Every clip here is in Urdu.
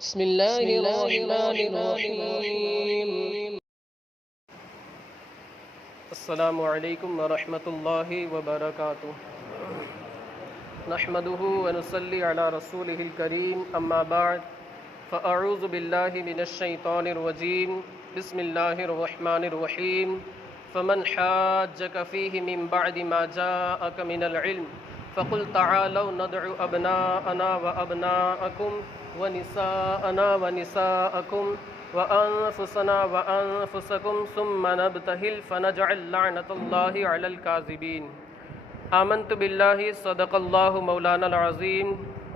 بسم الله الرحمن الرحيم. السلام عليكم ورحمة الله وبركاته. نحمده ونصلي على رسوله الكريم، أما بعد فأعوذ بالله من الشيطان الرجيم. بسم الله الرحمن الرحيم. فمن حاجك فيه من بعد ما جاءك من العلم فقل تعالوا ندعو أبناءنا وأبناءكم ونساءنا ونساءكم وأنفسنا وأنفسكم ثم نبتهل فنجعل لعنة الله على الكاذبين. آمنت بالله صدق الله مولانا العظيم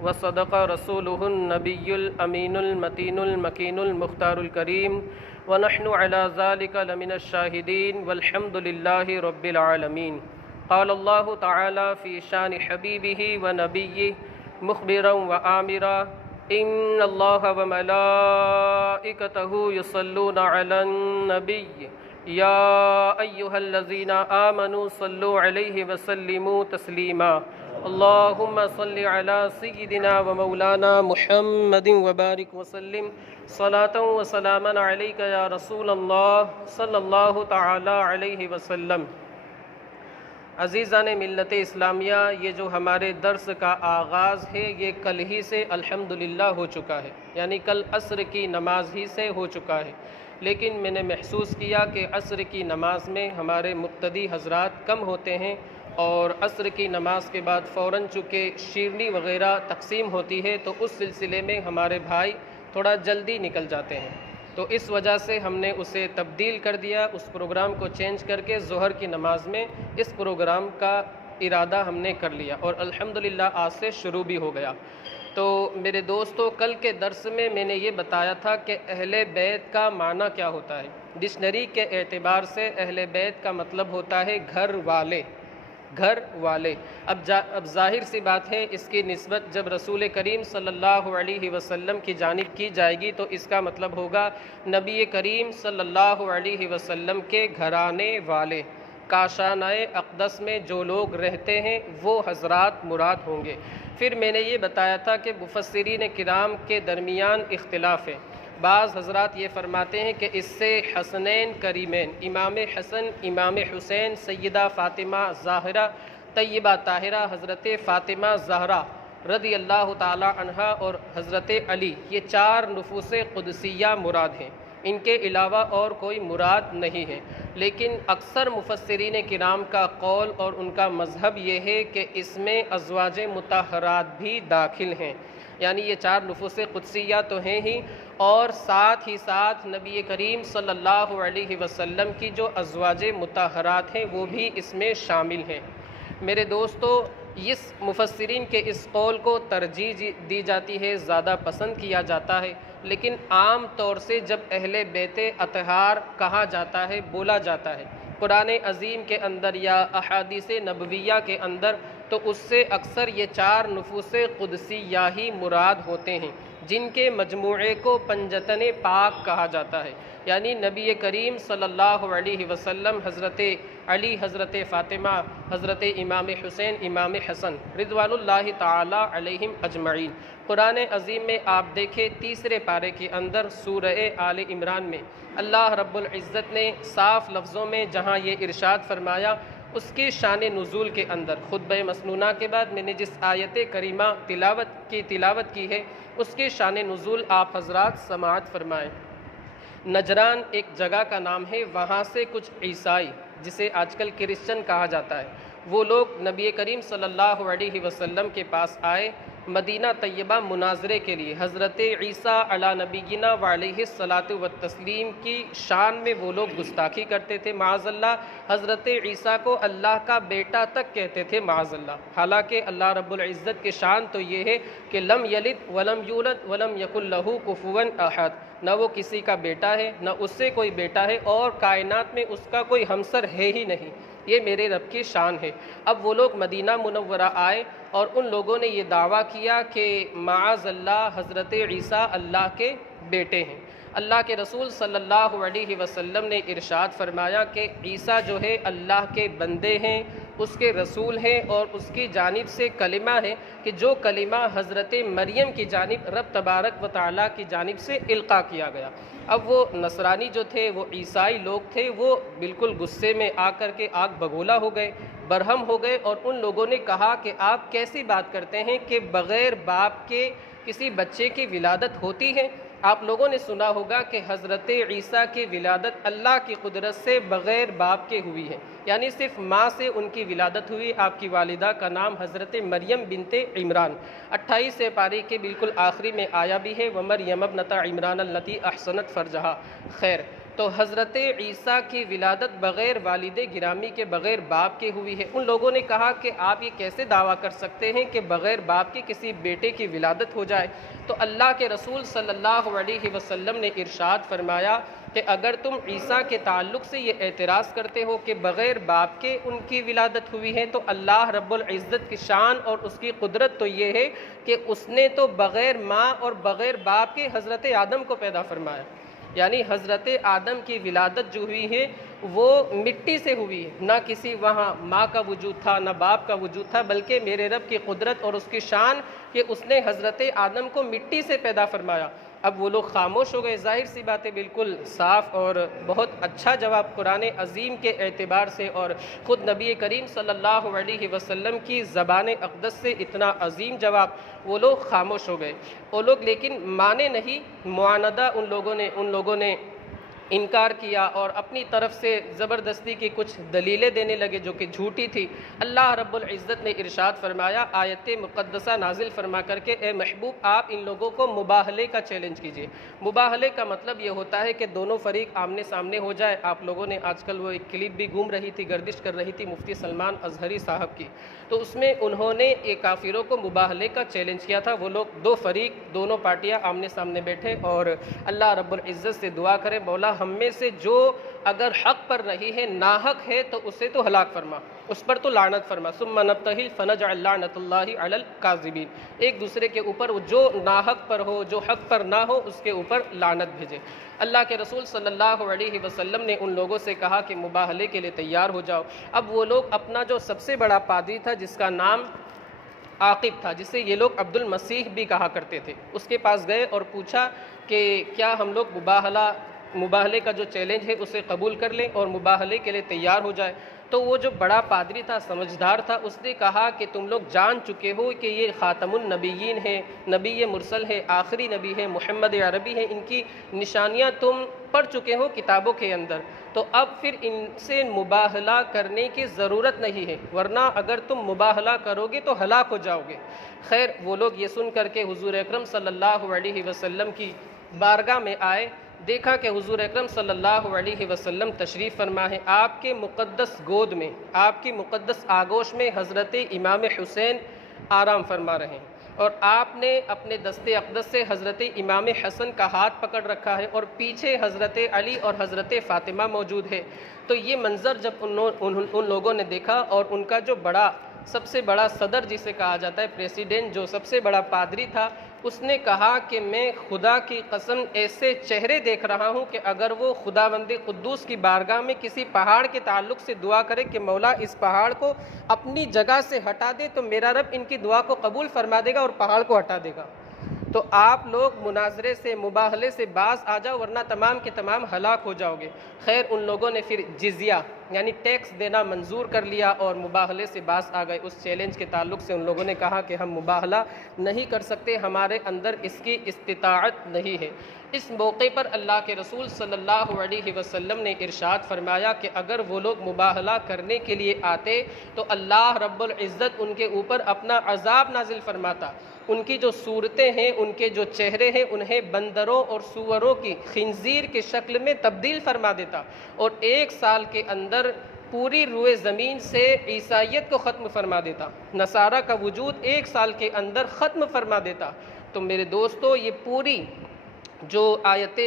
وصدق رسوله النبي الأمين المتين المكين المختار الكريم ونحن على ذلك لمن الشاهدين والحمد لله رب العالمين. قال الله تعالى في شان حبيبه ونبيه مخبرا وآمرا إن الله وملائكته يصلون على النبي يا أيها الذين آمنوا صلوا عليه وسلموا تسليما. اللهم صل على سيدنا ومولانا محمد وبارك وسلم صلاة وسلاما عليك يا رسول الله صلی اللہ تعالی علیہ وسلم. عزیزان ملت اسلامیہ، یہ جو ہمارے درس کا آغاز ہے یہ کل ہی سے الحمدللہ ہو چکا ہے، یعنی کل عصر کی نماز ہی سے ہو چکا ہے. لیکن میں نے محسوس کیا کہ عصر کی نماز میں ہمارے مقتدی حضرات کم ہوتے ہیں، اور عصر کی نماز کے بعد فوراً چونکہ شیرنی وغیرہ تقسیم ہوتی ہے تو اس سلسلے میں ہمارے بھائی تھوڑا جلدی نکل جاتے ہیں، تو اس وجہ سے ہم نے اسے تبدیل کر دیا، اس پروگرام کو چینج کر کے ظہر کی نماز میں اس پروگرام کا ارادہ ہم نے کر لیا، اور الحمدللہ آج سے شروع بھی ہو گیا. تو میرے دوستو، کل کے درس میں میں نے یہ بتایا تھا کہ اہل بیت کا معنی کیا ہوتا ہے. ڈکشنری کے اعتبار سے اہل بیت کا مطلب ہوتا ہے گھر والے، گھر والے. اب ظاہر سی بات ہے، اس کی نسبت جب رسول کریم صلی اللہ علیہ وسلم کی جانب کی جائے گی تو اس کا مطلب ہوگا نبی کریم صلی اللہ علیہ وسلم کے گھرانے والے. کاشانہ اقدس میں جو لوگ رہتے ہیں وہ حضرات مراد ہوں گے. پھر میں نے یہ بتایا تھا کہ مفسرین کرام کے درمیان اختلاف ہے. بعض حضرات یہ فرماتے ہیں کہ اس سے حسنین کریمین، امام حسن امام حسین، سیدہ فاطمہ ظاہرہ طیبہ طاہرہ حضرت فاطمہ زہرا رضی اللہ تعالی عنہا اور حضرت علی، یہ چار نفوس قدسیہ مراد ہیں، ان کے علاوہ اور کوئی مراد نہیں ہے. لیکن اکثر مفسرین کرام کا قول اور ان کا مذہب یہ ہے کہ اس میں ازواج مطہرات بھی داخل ہیں، یعنی یہ چار نفوس قدسیہ تو ہیں ہی، اور ساتھ ہی ساتھ نبی کریم صلی اللہ علیہ وسلم کی جو ازواج مطہرات ہیں وہ بھی اس میں شامل ہیں. میرے دوستو، اس مفسرین کے اس قول کو ترجیح دی جاتی ہے، زیادہ پسند کیا جاتا ہے. لیکن عام طور سے جب اہل بیت اطہار کہا جاتا ہے، بولا جاتا ہے قرآن عظیم کے اندر یا احادیث نبویہ کے اندر، تو اس سے اکثر یہ چار نفوس قدسیہ ہی مراد ہوتے ہیں، جن کے مجموعے کو پنجتن پاک کہا جاتا ہے. یعنی نبی کریم صلی اللہ علیہ وسلم، حضرت علی، حضرت فاطمہ، حضرت امام حسین، امام حسن رضوان اللہ تعالی علیہم اجمعین. قرآن عظیم میں آپ دیکھیں تیسرے پارے کے اندر سورہ آل عمران میں اللہ رب العزت نے صاف لفظوں میں جہاں یہ ارشاد فرمایا، اس کی شان نزول کے اندر خطبہ مسنونہ کے بعد میں نے جس آیت کریمہ تلاوت کی ہے اس کی شان نزول آپ حضرات سماعت فرمائیں. نجران ایک جگہ کا نام ہے، وہاں سے کچھ عیسائی جسے آج کل کرسچن کہا جاتا ہے، وہ لوگ نبی کریم صلی اللہ علیہ وسلم کے پاس آئے مدینہ طیبہ مناظرے کے لیے. حضرت عیسیٰ علی نبینا وعلیہ الصلاۃ والتسلیم کی شان میں وہ لوگ گستاخی کرتے تھے، معاذ اللہ. حضرت عیسیٰ کو اللہ کا بیٹا تک کہتے تھے، معاذ اللہ. حالانکہ اللہ رب العزت کی شان تو یہ ہے کہ لم یلد ولم یولد ولم یکن لہ کفوا احد، نہ وہ کسی کا بیٹا ہے نہ اس سے کوئی بیٹا ہے، اور کائنات میں اس کا کوئی ہمسر ہے ہی نہیں. یہ میرے رب کی شان ہے. اب وہ لوگ مدینہ منورہ آئے اور ان لوگوں نے یہ دعویٰ کیا کہ معاذ اللہ حضرت عیسیٰ اللہ کے بیٹے ہیں. اللہ کے رسول صلی اللہ علیہ وسلم نے ارشاد فرمایا کہ عیسیٰ جو ہے اللہ کے بندے ہیں اس کے رسول ہیں اور اس کی جانب سے کلمہ ہے کہ جو کلمہ حضرت مریم کی جانب رب تبارک و تعالیٰ کی جانب سے القاء کیا گیا۔ اب وہ نصرانی جو تھے، وہ عیسائی لوگ تھے، وہ بالکل غصے میں آ کر کے آگ بگولا ہو گئے، برہم ہو گئے، اور ان لوگوں نے کہا کہ آپ کیسی بات کرتے ہیں کہ بغیر باپ کے کسی بچے کی ولادت ہوتی ہے؟ آپ لوگوں نے سنا ہوگا کہ حضرت عیسیٰ کی ولادت اللہ کی قدرت سے بغیر باپ کے ہوئی ہے، یعنی صرف ماں سے ان کی ولادت ہوئی۔ آپ کی والدہ کا نام حضرت مریم بنت عمران، 28 پارے کے بالکل آخری میں آیا بھی ہے، وَمَرْيَمَ ابْنَتَ عِمْرَانَ الَّتِي أَحْصَنَتْ فَرْجَهَا۔ خیر، تو حضرت عیسیٰ کی ولادت بغیر والد گرامی کے، بغیر باپ کے ہوئی ہے۔ ان لوگوں نے کہا کہ آپ یہ کیسے دعویٰ کر سکتے ہیں کہ بغیر باپ کے کسی بیٹے کی ولادت ہو جائے؟ تو اللہ کے رسول صلی اللہ علیہ وسلم نے ارشاد فرمایا کہ اگر تم عیسیٰ کے تعلق سے یہ اعتراض کرتے ہو کہ بغیر باپ کے ان کی ولادت ہوئی ہے، تو اللہ رب العزت کی شان اور اس کی قدرت تو یہ ہے کہ اس نے تو بغیر ماں اور بغیر باپ کے حضرت آدم کو پیدا فرمایا، یعنی حضرت آدم کی ولادت جو ہوئی ہے وہ مٹی سے ہوئی ہے، نہ کسی وہاں ماں کا وجود تھا نہ باپ کا وجود تھا، بلکہ میرے رب کی قدرت اور اس کی شان کہ اس نے حضرت آدم کو مٹی سے پیدا فرمایا۔ اب وہ لوگ خاموش ہو گئے۔ ظاہر سی بات ہے، بالکل صاف اور بہت اچھا جواب قرآن عظیم کے اعتبار سے، اور خود نبی کریم صلی اللہ علیہ وسلم کی زبان اقدس سے اتنا عظیم جواب، وہ لوگ خاموش ہو گئے۔ وہ لوگ لیکن مانے نہیں، معاندہ ان لوگوں نے انکار کیا اور اپنی طرف سے زبردستی کی کچھ دلیلیں دینے لگے جو کہ جھوٹی تھی۔ اللہ رب العزت نے ارشاد فرمایا، آیت مقدسہ نازل فرما کر کے، اے محبوب آپ ان لوگوں کو مباہلے کا چیلنج کیجئے۔ مباہلے کا مطلب یہ ہوتا ہے کہ دونوں فریق آمنے سامنے ہو جائے۔ آپ لوگوں نے آج کل وہ ایک کلپ بھی گھوم رہی تھی، گردش کر رہی تھی مفتی سلمان اظہری صاحب کی، تو اس میں انہوں نے ایک کافروں کو مباہلے کا چیلنج کیا تھا۔ وہ لوگ دو فریق، دونوں پارٹیاں آمنے سامنے بیٹھے اور اللہ رب العزت سے دعا کرے، مولا ہم میں سے جو اگر حق پر نہیں ہے، ناحق ہے، تو اسے تو ہلاک فرما، اس پر تو لعنت فرما، ثم نبتہل فنجعل لعنت اللہ علی الکاذبین، ایک دوسرے کے اوپر جو ناحق پر ہو، جو حق پر نہ ہو، اس کے اوپر لعنت بھیجے۔ اللہ کے رسول صلی اللہ علیہ وسلم نے ان لوگوں سے کہا کہ مباہلے کے لیے تیار ہو جاؤ۔ اب وہ لوگ اپنا جو سب سے بڑا پادری تھا جس کا نام عاقب تھا، جسے یہ لوگ عبد المسیح بھی کہا کرتے تھے، اس کے پاس گئے اور پوچھا کہ کیا ہم لوگ مباہلے کا جو چیلنج ہے اسے قبول کر لیں اور مباہلے کے لیے تیار ہو جائے؟ تو وہ جو بڑا پادری تھا، سمجھدار تھا، اس نے کہا کہ تم لوگ جان چکے ہو کہ یہ خاتم النبیین ہے، نبی مرسل ہے، آخری نبی ہے، محمد عربی ہے، ان کی نشانیاں تم پڑھ چکے ہو کتابوں کے اندر، تو اب پھر ان سے مباہلہ کرنے کی ضرورت نہیں ہے، ورنہ اگر تم مباہلہ کرو گے تو ہلاک ہو جاؤ گے۔ خیر، وہ لوگ یہ سن کر کے حضور اکرم صلی اللہ علیہ وسلم کی بارگاہ میں آئے، دیکھا کہ حضور اکرم صلی اللہ علیہ وسلم تشریف فرما ہے، آپ کے مقدس گود میں، آپ کی مقدس آغوش میں حضرت امام حسین آرام فرما رہے ہیں، اور آپ نے اپنے دست اقدس سے حضرت امام حسن کا ہاتھ پکڑ رکھا ہے، اور پیچھے حضرت علی اور حضرت فاطمہ موجود ہے۔ تو یہ منظر جب ان لوگوں نے دیکھا، اور ان کا جو سب سے بڑا صدر جسے کہا جاتا ہے، پریسیڈنٹ، جو سب سے بڑا پادری تھا، اس نے کہا کہ میں خدا کی قسم ایسے چہرے دیکھ رہا ہوں کہ اگر وہ خداوند قدوس کی بارگاہ میں کسی پہاڑ کے تعلق سے دعا کرے کہ مولا اس پہاڑ کو اپنی جگہ سے ہٹا دے، تو میرا رب ان کی دعا کو قبول فرما دے گا اور پہاڑ کو ہٹا دے گا۔ تو آپ لوگ مناظرے سے، مباہلے سے باز آ جاؤ، ورنہ تمام کے تمام ہلاک ہو جاؤ گے۔ خیر، ان لوگوں نے پھر جزیہ یعنی ٹیکس دینا منظور کر لیا اور مباہلے سے باز آ گئے۔ اس چیلنج کے تعلق سے ان لوگوں نے کہا کہ ہم مباہلہ نہیں کر سکتے، ہمارے اندر اس کی استطاعت نہیں ہے۔ اس موقع پر اللہ کے رسول صلی اللہ علیہ وسلم نے ارشاد فرمایا کہ اگر وہ لوگ مباہلہ کرنے کے لیے آتے تو اللہ رب العزت ان کے اوپر اپنا عذاب نازل فرماتا، ان کی جو صورتیں ہیں، ان کے جو چہرے ہیں، انہیں بندروں اور سوروں کی، خنزیر کی شکل میں تبدیل فرما دیتا، اور 1 سال کے اندر پوری روئے زمین سے عیسائیت کو ختم فرما دیتا، نصارہ کا وجود 1 سال کے اندر ختم فرما دیتا۔ تو میرے دوستو، یہ پوری جو آیت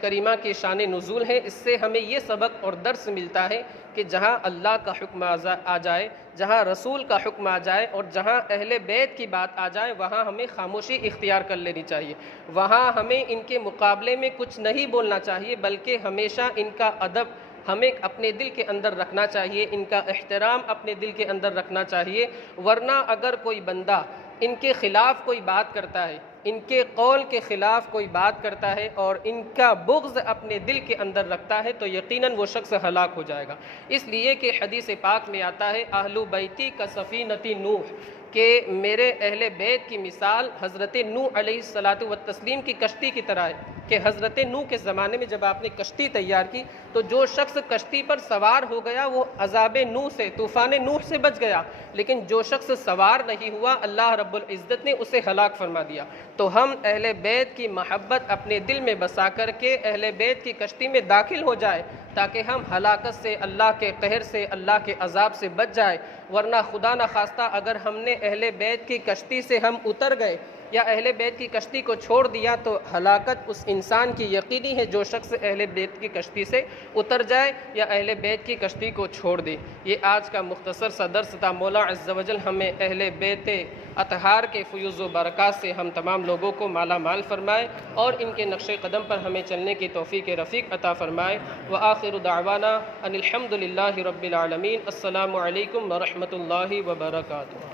کریمہ کی شان نزول ہے، اس سے ہمیں یہ سبق اور درس ملتا ہے کہ جہاں اللہ کا حکم آ جائے، جہاں رسول کا حکم آ جائے، اور جہاں اہل بیت کی بات آ جائے، وہاں ہمیں خاموشی اختیار کر لینی چاہیے، وہاں ہمیں ان کے مقابلے میں کچھ نہیں بولنا چاہیے، بلکہ ہمیشہ ان کا ادب ہمیں اپنے دل کے اندر رکھنا چاہیے، ان کا احترام اپنے دل کے اندر رکھنا چاہیے، ورنہ اگر کوئی بندہ ان کے خلاف کوئی بات کرتا ہے، ان کے قول کے خلاف کوئی بات کرتا ہے اور ان کا بغض اپنے دل کے اندر رکھتا ہے تو یقیناً وہ شخص ہلاک ہو جائے گا۔ اس لیے کہ حدیث پاک میں آتا ہے اہل بیتی کا سفینۃ نوح، کہ میرے اہل بیت کی مثال حضرت نوح علیہ الصلاۃ والتسلیم کی کشتی کی طرح ہے، کہ حضرت نوح کے زمانے میں جب آپ نے کشتی تیار کی تو جو شخص کشتی پر سوار ہو گیا وہ عذاب نوح سے، طوفان نوح سے بچ گیا، لیکن جو شخص سوار نہیں ہوا اللہ رب العزت نے اسے ہلاک فرما دیا۔ تو ہم اہل بیت کی محبت اپنے دل میں بسا کر کے اہل بیت کی کشتی میں داخل ہو جائے تاکہ ہم ہلاکت سے، اللہ کے قہر سے، اللہ کے عذاب سے بچ جائے، ورنہ خدا نخواستہ اگر ہم نے اہل بیت کی کشتی سے ہم اتر گئے یا اہل بیت کی کشتی کو چھوڑ دیا تو ہلاکت اس انسان کی یقینی ہے جو شخص اہل بیت کی کشتی سے اتر جائے یا اہل بیت کی کشتی کو چھوڑ دے۔ یہ آج کا مختصر سا درس تھا۔ مولا عز و جل ہمیں اہل بیت اطہار کے فیوز و برکات سے ہم تمام لوگوں کو مالا مال فرمائے اور ان کے نقش قدم پر ہمیں چلنے کی توفیق رفیق عطا فرمائے۔ وآخر دعوانا ان الحمد للہ رب العالمین۔ السلام علیکم ورحمۃ اللہ وبرکاتہ۔